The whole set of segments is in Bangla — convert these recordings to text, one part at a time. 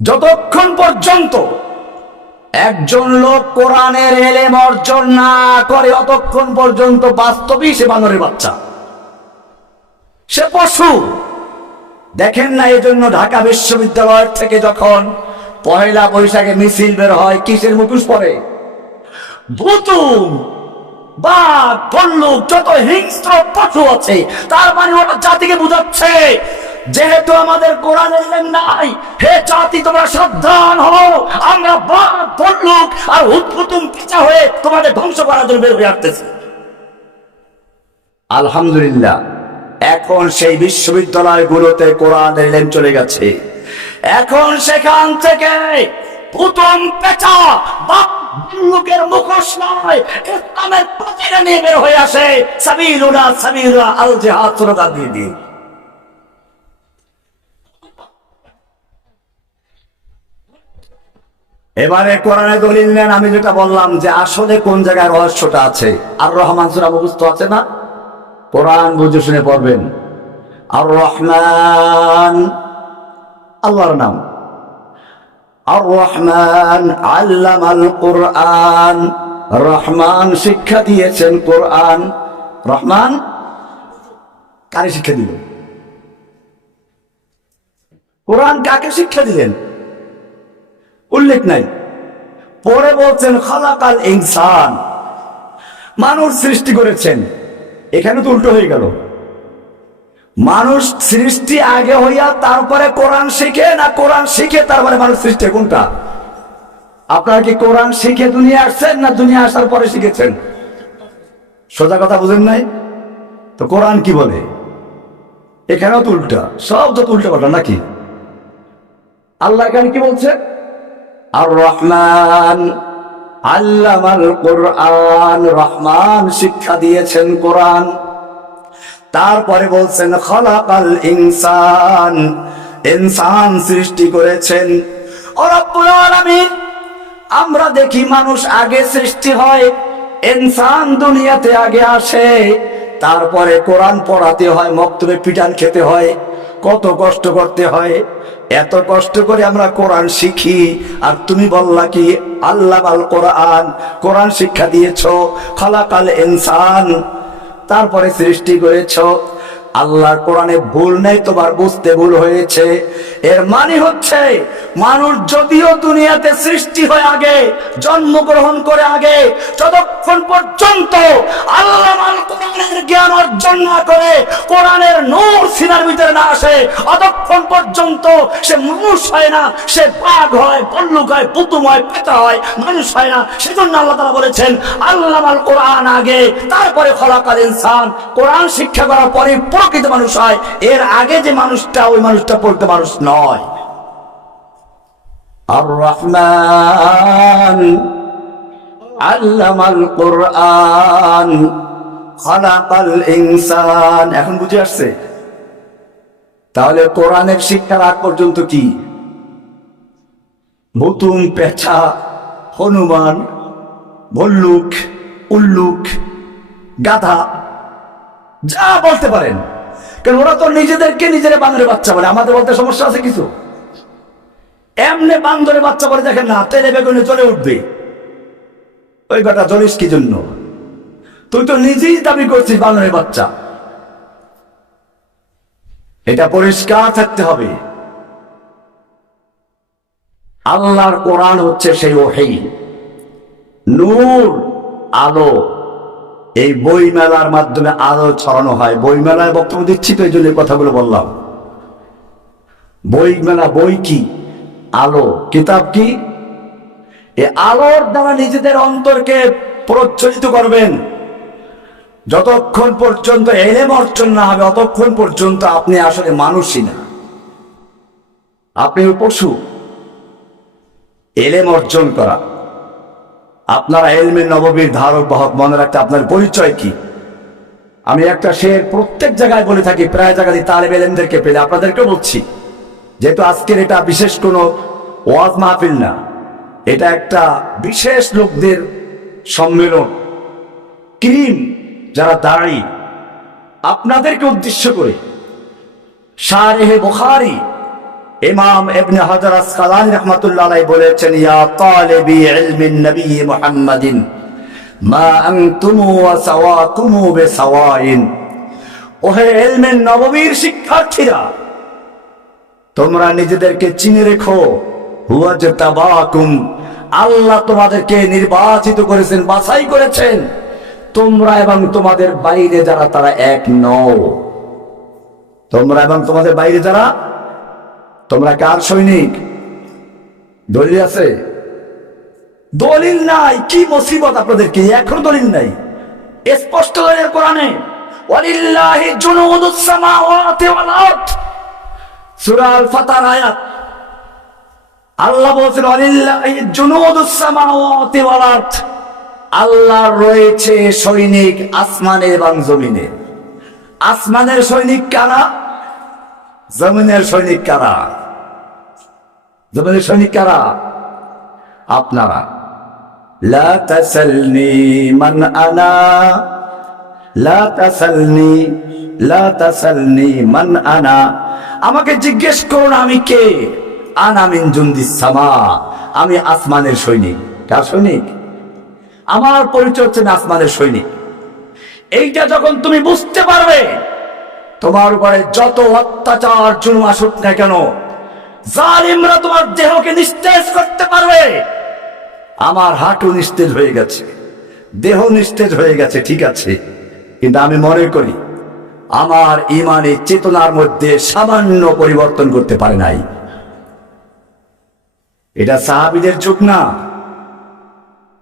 যতক্ষণ পর্যন্ত একজন লোক কোরআনের এলেম অর্জন না করে, অতক্ষণ পর্যন্ত বাস্তবিক সে বানরের বাচ্চা। সে পশু। দেখেন না এজন্য ঢাকা বিশ্ববিদ্যালয় থেকে যখন পয়লা বৈশাখে মিছিল বের হয়, কিসের মুখোশ পরে? ভুতুম বাঘ, ভল্লুক, যত হিংস্র পশু আছে, তার মানে ওটা জাতিকে বুঝাচ্ছে। যেহেতু আমাদের কোরআন এলেন নাই, হে জাতি, তোমরা সাবধান হও। আমরা বাঘ ভল্লুক আর উৎপুতুম পিছা হয়ে তোমাদের ধ্বংস করার জন্য বের হয়ে আসতেছি। আলহামদুলিল্লাহ, এখন সেই বিশ্ববিদ্যালয়গুলোতে কোরআন এলেন চলে গেছে। এখন সেখান থেকে প্রথম পেঁচা বা লোকের মুখোশ নয়, ইসলামের প্রতিটা নিয়ে বের হয়ে আসে। সাবিলুনা সাবিলুনা আল জিহাদ দিয়ে দিয়ে। এবারে কোরআনে দলিল নেন, আমি যেটা বললাম যে আসলে কোন জায়গায় রহস্যটা আছে? আর রহমান সুরা মুখস্থ আছে না? কোরআন বুঝে শুনে পড়বেন। আর রহমান, আল্লাহর নাম। আর রহমান আল্লাম আল কোরআন। রহমান শিক্ষা দিয়েছেন কোরআন। রহমান, কারে শিক্ষা দিল কোরআন কাকে শিক্ষা দিলেন? উল্লেখ নাই। পরে বলছেন, খালাকাল ইনসান। মানুষ সৃষ্টি করেছেন। এখানে তো উল্টো হয়ে গেল। মানুষ সৃষ্টি আগে হইয়া তারপরে কোরআন শিখে না কোরআন শিখে তারপরে মানুষ সৃষ্টি? কোনটা? আপনারা কি কোরআন শিখে দুনিয়া আসছেন না দুনিয়া আসার পরে শিখেছেন? সোজা কথা বুঝেন নাই? তো কোরআন কি বলে? এখানেও তো উল্টা। সব যত উল্টা পাল্টা নাকি? আল্লাহ কি বলছে? আর রহমান আল্লামাল কোরআন, রহমান শিক্ষা দিয়েছেন কোরআন। তারপরে বলছেন, খলাকাল ইনসান। ইনসান সৃষ্টি করেছেন। আমরা দেখি মানুষ আগে সৃষ্টি হয়, ইনসান দুনিয়াতে আগে আসে। তারপরে কোরআন পড়াতে হয়, মক্তবে পিটান খেতে হয়, কত কষ্ট করতে হয়। এত কষ্ট করে আমরা কোরআন শিখি, আর তুমি বললা কি আল্লাহ আল কোরআন কোরআন শিক্ষা দিয়েছ, খালাকাল ইনসান, তারপরে সৃষ্টি করেছ আল্লাহর কোরআনে ভুল নেই, তোমার বুঝতে ভুল হয়েছে। এর মানে হচ্ছে, মানুষ যদিও দুনিয়াতে সৃষ্টি হয় আগে, জন্মগ্রহণ করে আগে, যতক্ষণ পর্যন্ত আল্লাহ জ্ঞান অর্জন না করে, কোরআনের নূর সিনার ভিতরে না আসে অতক্ষণ পর্যন্ত সে মানুষ হয় না, সে বাঘ হয় পল্লুক হয় পুতুম হয় পেতা হয়, মানুষ হয় না। সেজন্য আল্লাহ তারা বলেছেন, আল্লাহ আল কোরআন আগে, তারপরে খলাকাল ইনসান। কোরআন শিক্ষা করার পরে প্রকৃত মানুষ হয়, এর আগে যে মানুষটা, ওই মানুষটা পড়তে মানুষ নয়। আর রহমান আল্লামাল কোরআন, খলাকাল ইনসান। এখন বুঝে আসছে? তাহলে কোরআনের শিক্ষার আগ পর্যন্ত কি? ভুতুম পেছা হনুমান, ভল্লুক, উল্লুক, গাধা। যা বলতে পারেন। কারণ ওরা তো নিজেদেরকে নিজের বান্দরের বাচ্চা বলে, আমাদের বলতে সমস্যা আছে কিছু? এমনি বান্দরের বাচ্চা বলে দেখেন না তেলে বেগুনে চলে উঠবে। ওই বেটা চলিস কি জন্য? তুই তো নিজেই দাবি করছিস বান্দরের বাচ্চা। এটা পরিষ্কার থাকতে হবে। আল্লাহর কোরআন হচ্ছে সেই ওহেই নূর, আলো। এই বই মেলার মাধ্যমে আলো ছড়ানো হয়। বই মেলায় বক্তব্য দিচ্ছি তো এই জন্য কথাগুলো বললাম। বই মেলা বই কি? আলো। কিতাব কি? এ আলোর দ্বারা নিজেদের অন্তরকে প্রজ্বলিত করবেন। যতক্ষণ পর্যন্ত এলেম অর্জন না হবে, অতক্ষণ পর্যন্ত আপনি আসলে মানুষই না। আপনি পশু। এলেম অর্জন করা। আপনারা এলমে নববীর ধারক বাহক মনে রাখতে আপনার পরিচয় কি? আমি একটা শের প্রত্যেক জায়গায় বলে থাকি, প্রায় জায়গায় তালেব এলেমদেরকে পেলে আপনাদেরকে বলছি। যেহেতু আজকের এটা বিশেষ কোনো ওয়াজ মাহফিল না, এটা একটা বিশেষ লোকদের সম্মেলন। ক্রিম যারা দাঁড়ি আপনাদেরকে উদ্দেশ্য করে শাহরেহে বুখারি ইমাম ইবনে হাজার আসকালানি রহমাতুল্লাহ বলেছেন, ইয়া তালিবি ইলমিন নবী মুহাম্মাদিন, মা আনতুমু ওয়া সাওয়াকুমু বিসাওয়াইন। ওহে ইলমের নববীর শিক্ষার্থীরা, তোমরা নিজেদেরকে চিনে রেখো, হুয়া তাবাকুম আল্লাহ তোমাদেরকে নির্বাচিত করেছেন, বাছাই করেছেন। তোমরা এবং তোমাদের বাইরে যারা তারা এক নও। তোমরা এবং তোমাদের বাইরে যারা তোমরা কার সৈনিক? দলিল আছে? দলিল নাই, কি মুসিবত আপনাদেরকে? এখন দলিল নাই। স্পষ্ট দলিল কোরআনে আল্লাহ রয়েছে সৈনিক আসমানে এবং জমিনে। আসমানের সৈনিক কারা? জমিনের সৈনিক কারা? জমিনের সৈনিক কারা? আপনারা। মান আনা। মান আনা। আমাকে জিজ্ঞেস করুন, আমি কে? আনা আমি আসমানের সৈনিক। কার সৈনিক? আমার পরিচয় হচ্ছে আসমানের সৈনিক। এইটা যখন তুমি বুঝতে পারবে, তোমার উপরে যত অত্যাচার জুলুম আসুক না কেন জালিমরা তোমার দেহকে নিস্তেজ করতে পারবে। আমার হাঁটু নিস্তেজ হয়ে গেছে, দেহ নিস্তেজ হয়ে গেছে, ঠিক আছে। কিন্তু আমি মনে করি, আমার ইমানের চেতনার মধ্যে সামান্য পরিবর্তন করতে পারে নাই। এটা সাহাবিদের যুগ না।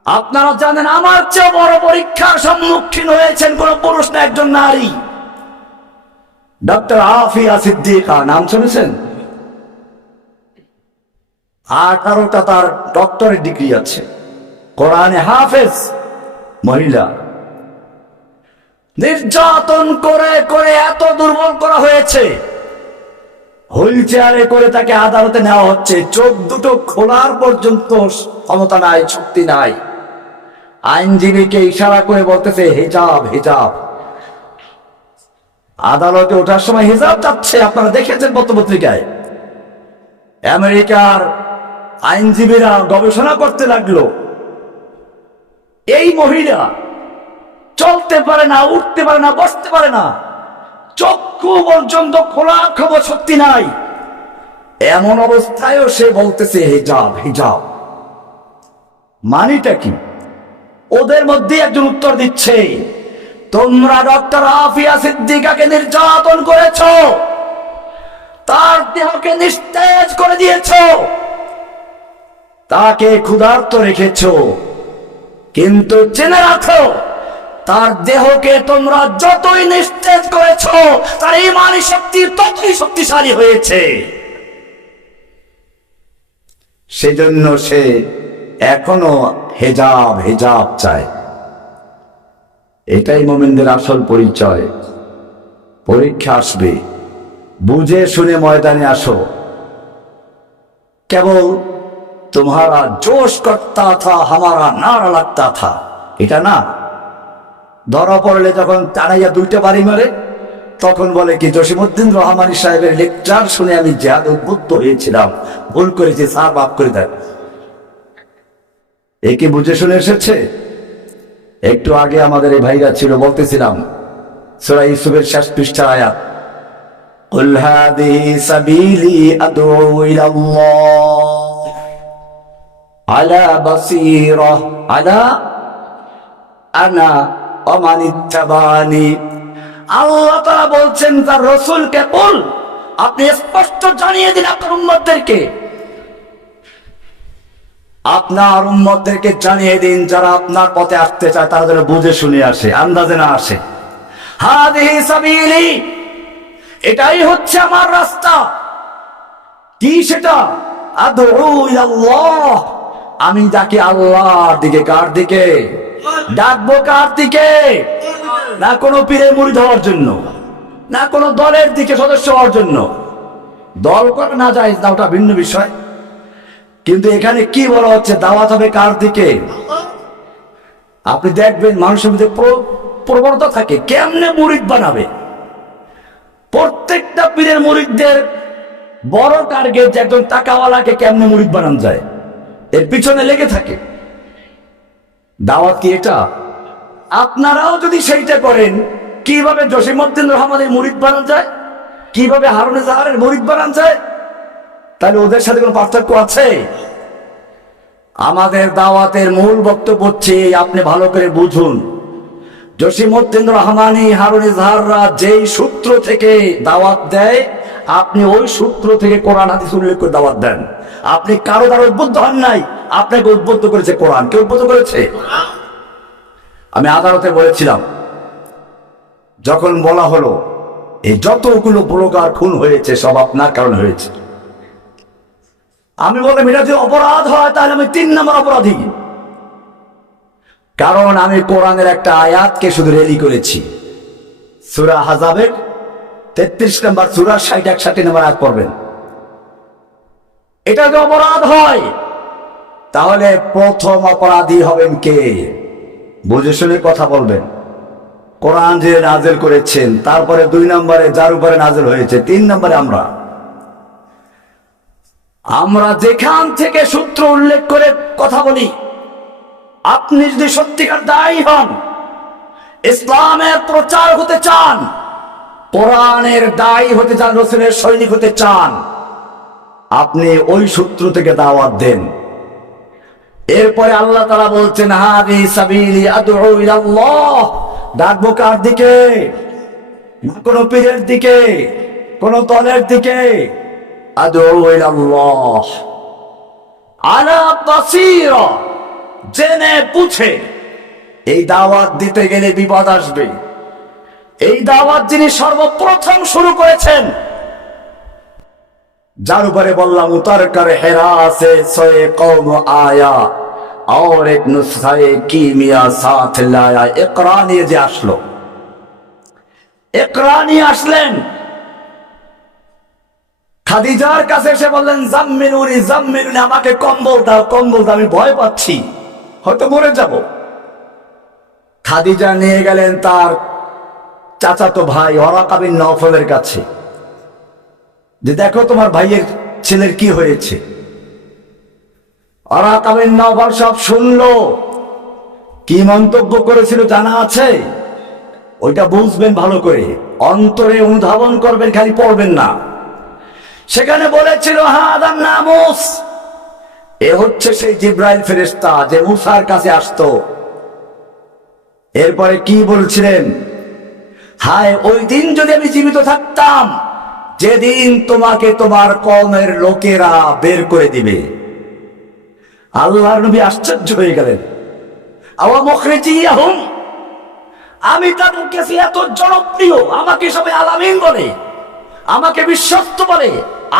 আপনারা জানেন, আমার চেয়ে বড় পরীক্ষার সম্মুখীন হয়েছেন কোন পুরুষ না একজন নারী। ডক্টর আফিয়া সিদ্দিকা, নাম শুনেছেন? আঠারোটা তার ডক্টরের ডিগ্রি আছে। কোরআনে হাফেজ, মহিলা। নির্যাতন করে করে এত দুর্বল করা হয়েছে। হুইল চেয়ারে করে তাকে আদালতে নেওয়া হচ্ছে। চোখ দুটো খোলার পর্যন্ত ক্ষমতা নাই, শক্তি নাই। আইনজীবীকে ইশারা করে বলতেছে, হেজাব হেজাব। আদালতে ওঠার সময় হেজাব যাচ্ছে আপনারা দেখেছেন পত্রপত্রিকায়। আমেরিকার আইনজীবীরা গবেষণা করতে লাগল। এই মহিলা চলতে পারে না, উঠতে পারে না, বসতে পারে না। চক্ষু পর্যন্ত খোলা খবর শক্তি নাই। এমন অবস্থায়ও সে বলতেছে হিজাব হিজাব মানিটা কি? ওদের মধ্যে একজন উত্তর দিচ্ছে, তোমরা ডক্টর আফিয়া সিদ্দিকাকে নির্যাতন করেছ। তার দেহকে নিস্তেজ করে দিয়েছ। তাকে ক্ষুধার্ত রেখেছ। কিন্তু জেনে রাখো, তার দেহকে তোমরা যতই নিস্তেজ করেছ, তার ইমানি শক্তি ততই শক্তিশালী হয়েছে। সেজন্য সে এখনও হেজাব হেজাব চায়। এটাই মোমেনদের আসল পরিচয়। পরীক্ষা আসবে। বুঝে শুনে ময়দানে আসো। কেবল তোমারা জোশ করতা থা হামারা নাড়া লাগতা থা এটা না ধরা পড়লে যখন টানাইয়া দুইটা বাড়ি মারে তখন বলে কি জসিমুদ্দিন রহমানি সাহেবের লেকচার শুনে আমি জেহাদ উদ্বুদ্ধ হয়েছিলাম ভুল করেছি স্যার বাপ করে দেয় একে বুঝে শুনে এসেছে একটু আগে আমাদের এই ভাইরা ছিল বলতেছিলাম সুরা ইউসুফের শেষ পৃষ্ঠা আয়াত قل هذه سبيلي أدعو إلى الله আলা বাসির, আলা আনা অমানিত্যাবানি আল্লাহ তারা বলছেন, তার রসুলকে বল, আপনি স্পষ্ট জানিয়ে দিন আপনার উম্মতদেরকে। আপনার উম্মতদেরকে জানিয়ে দিন, যারা আপনার পথে আসতে চায়, তারা যেন বুঝে শুনে আসে, আন্দাজে না আসে। হাদিহি এটাই হচ্ছে আমার রাস্তা। কি সেটা? আদৌ আল্লাহ আমি ডাকি আল্লাহর দিকে কার দিকে? ডাকবো কার দিকে? না কোনো পীরের মুড়ি হওয়ার জন্য, না কোনো দলের দিকে সদস্য হওয়ার জন্য। দল করা না যায়, না, ওটা ভিন্ন বিষয়। কিন্তু এখানে কি বলা হচ্ছে, দাওয়াত হবে কার দিকে? আপনি দেখবেন মানুষের মধ্যে প্র- প্রবণতা থাকে, কেমনে মুরিদ বানাবে? প্রত্যেকটা পীরের মুরিদদের বড় টার্গেট যে একজন টাকাওয়ালাকে কেমনে মুড়িদ বানান যায়? এর পিছনে লেগে থাকে। দাওয়াত কি এটা? আপনারাও যদি সেইটা করেন, কীভাবে জসিমউদ্দিন রহমানের মুরিদ বানান যায়? কীভাবে হারুনে জাহারের মুরিদ বানান যায়? তাহলে ওদের সাথে কোনো পার্থক্য আছে? আমাদের দাওয়াতের মূল বক্তব্য হচ্ছে, আপনি ভালো করে বুঝুন। জসিমউদ্দিন রহমানি হারুন ইজহাররা যেই সূত্র থেকে দাওয়াত দেয় আপনি ওই সূত্র থেকে কোরআন, হাদিস উল্লেখ করে দাওয়াত দেন। আপনি কারও দ্বারা উদ্বুদ্ধ হন নাই, আপনাকে উদ্বুদ্ধ করেছে কোরআন। কে উদ্বুদ্ধ করেছে? আমি আদালতে বলেছিলাম, যখন বলা হলো, এই যতগুলো ব্লগার খুন হয়েছে, সব আপনার কারণে হয়েছে। আমি বললাম, এটা যদি অপরাধ হয়, তাহলে আমি তিন নম্বর অপরাধী। কারণ আমি কোরআনের একটা আয়াতকে শুধু রেলি করেছি। সুরা হাজাবের তেত্রিশ নম্বর সুরা ষাট একষাটি নম্বর আয়াত পড়বেন। এটা যদি অপরাধ হয়, তাহলে প্রথম অপরাধী হবেন কে? বুঝে শুনে কথা বলবেন। কোরআন যে নাজেল করেছেন, তারপরে দুই নম্বরে যার উপরে নাজেল হয়েছে, তিন নম্বরে আমরা। আমরা যেখান থেকে সূত্র উল্লেখ করে কথা বলি, আপনি যদি সত্যিকার দায়ী হন, ইসলামের প্রচার হতে চান কোরআনের দায়ী হতে চান, রসুলের সৈনিক হতে চান, আপনি ওই সূত্র থেকে দাওয়াত দেন। এরপরে আল্লাহ তারা বলছেন, হাদি সাবিলি ডাকবো কার দিকে? কোনো পীরের দিকে? কোন দলের দিকে? জেনে বুঝে। এই দাওয়াত দিতে গেলে বিপদ আসবে। এই দাওয়াত যিনি সর্বপ্রথম শুরু করেছেন, যার উপরে বললাম উতার কার হেরা সে সয়ে কৌম আয়া। আর এক নুসখায়ে কিমিয়া সাথ লায়া। একরা নিয়ে যে আসলো। একরা নিয়ে আসলেন। খাদিজার কাছে এসে বললেন জাম্মিন উনি জাম্মিন উনি আমাকে কম্বল দাও কম্বল দাও, আমি ভয় পাচ্ছি। হয়তো মরে যাব। খাদিজা নিয়ে গেলেন তার চাচাতো ভাই অরাকাবিন নফলের কাছে, যে দেখো তোমার ভাইয়ের ছেলের কি হয়েছে। অরাকাবিন নফল সব শুনলো, কি মন্তব্য করেছিল জানা আছে? ওইটা বুঝবেন ভালো করে, অন্তরে অনুধাবন করবেন, খালি পড়বেন না। সেখানে বলেছিল আদাম নামুস। এ হচ্ছে সেই জিব্রাইল ফেরেস্তা যে মুসার কাছে আসতো। এরপরে কি বলছিলেন? হায়, ওই দিন যদি আমি জীবিত থাকতাম, যেদিন তোমাকে তোমার কমের লোকেরা বের করে দিবে। আল্লাহর নবী আশ্চর্য হয়ে গেলেন। আমি তাদের কাছে এত জনপ্রিয়, আমাকে সবাই আলামিন বলে, আমাকে বিশ্বস্ত বলে,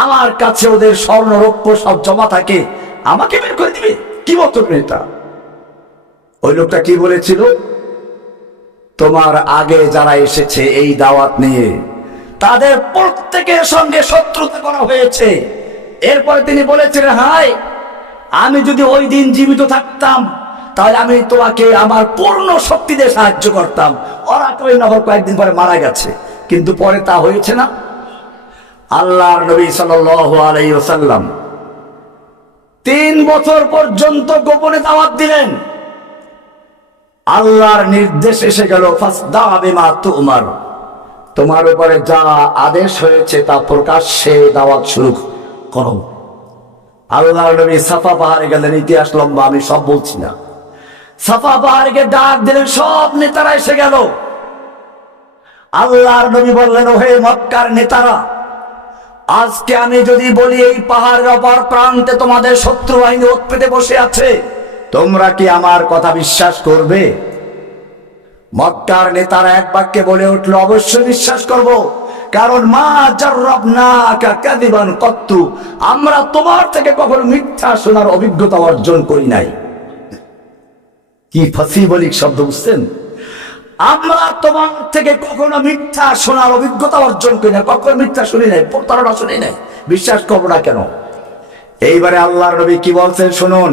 আমার কাছে ওদের স্বর্ণ রৌপ্য সব জমা থাকে, আমাকে বের করে দিবে। কি বলতো এটা? ওই লোকটা কি বলেছিল? তোমার আগে যারা এসেছে এই দাওয়াত নিয়ে, তাদের প্রত্যেকের সঙ্গে শত্রুতা করা হয়েছে। এরপরে তিনি বলেছিলেন, হাই, আমি যদি ওই দিন জীবিত থাকতাম, তাহলে আমি তোমাকে আমার পূর্ণ শক্তি দিয়ে সাহায্য করতাম। ওরা কই নগর কয়েকদিন পরে মারা গেছে। কিন্তু পরে তা হয়েছে না। আল্লাহর নবী ওয়াসাল্লাম তিন বছর পর্যন্ত গোপনে দাওয়াত দিলেন। আল্লাহর নির্দেশ এসে গেল তুমার। তোমার উপরে যা আদেশ হয়েছে তা প্রকাশ্যে দাওয়াত শুরু করো। আল্লাহর নবী সাফা পাহাড়ে গেলেন, ইতিহাস লম্বা, আমি সব বলছি না। সাফা পাহাড়কে ডাক দিলেন, সব নেতারা এসে গেল। আল্লাহর নবী বললেন, ওহে মক্কার নেতারা, আজকে আমি যদি বলি, এই পাহাড়ের অপর প্রান্তে তোমাদের শত্রু বাহিনী ওত পেতে বসে আছে তোমরা কি আমার কথা বিশ্বাস করবে? মক্কার নেতারা এক বাক্যে বলে উঠল, অবশ্যই বিশ্বাস করব। কারণ মা কাদিবান কত্তু। আমরা তোমার থেকে কখনো মিথ্যা শোনার অভিজ্ঞতা অর্জন করি নাই। কি ফাসিবলিক শব্দ বুঝছেন? আমরা তোমার থেকে কখনো মিথ্যা শোনার অভিজ্ঞতা অর্জন করি না কখনো মিথ্যা শুনি নাই, প্রতারণা শুনি নাই। বিশ্বাস করব না কেন? এইবারে আল্লাহর নবী কি বলছেন শুনুন।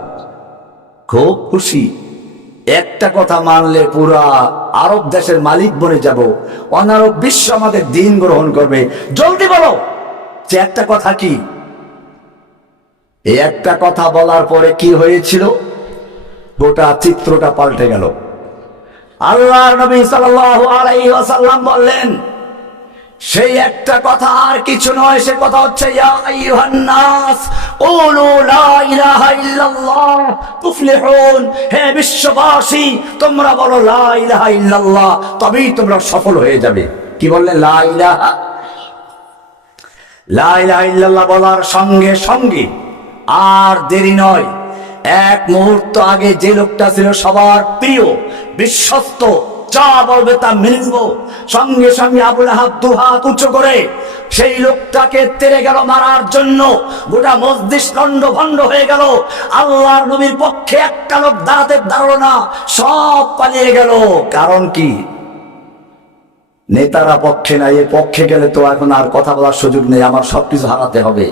খুব খুশি। একটা কথা মানলে পুরা আরব দেশের মালিক বনে যাব। অনারব বিশ্ব আমাদের দিন গ্রহণ করবে। জলদি বলো, যে একটা কথা কি? একটা কথা বলার পরে কি হয়েছিল? গোটা চিত্রটা পাল্টে গেল। আল্লাহ নবী ওয়াসাল্লাম বললেন সেই একটা কথা আর কিছু নয়, সে কথা হচ্ছে হে বিশ্ববাসী, তোমরা বলো লা ইলাহা তবেই তোমরা সফল হয়ে যাবে। কি বললেন? লা ইলাহা, লা ইল্লাল্লাহ বলার সঙ্গে সঙ্গে আর দেরি নয়। এক মুহূর্ত আগে যে লোকটা ছিল সবার প্রিয়, বিশ্বস্ত যা বলবে তা নিব। সঙ্গে সঙ্গে আবুল হাত দু হাত উঁচু করে সেই লোকটাকে তেরে গেল মারার জন্য। গোটা মসজিদ খণ্ড ভণ্ড হয়ে গেল। আল্লাহর নবীর পক্ষে একটা লোক দাঁড়াতে দাঁড়াল না, সব পালিয়ে গেল। কারণ কি? নেতারা পক্ষে নাই এ পক্ষে গেলে তো এখন আর কথা বলার সুযোগ নেই, আমার সবকিছু হারাতে হবে।